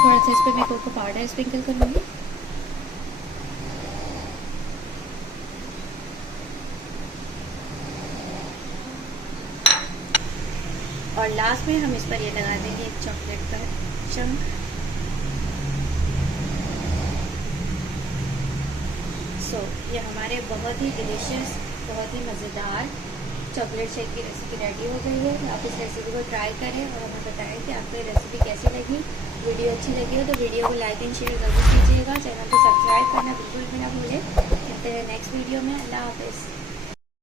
थोड़ा सा इस पर मैं कोको पाउडर स्प्रिंकल करूँगी। और लास्ट में हम इस पर ये लगा देंगे एक चॉकलेट का चंक। ये हमारे बहुत ही डिलीशियस, बहुत ही मज़ेदार चॉकलेट शेक की रेसिपी रेडी हो गई है। आप इस रेसिपी को ट्राई करें और हमें बताएं कि आपको ये रेसिपी कैसी लगी। वीडियो अच्छी लगी हो तो वीडियो को लाइक एंड शेयर ज़रूर कीजिएगा। चैनल को सब्सक्राइब करना बिल्कुल भी ना भूलें। मिलते हैं नेक्स्ट वीडियो में। अल्लाह हाफ़िज़।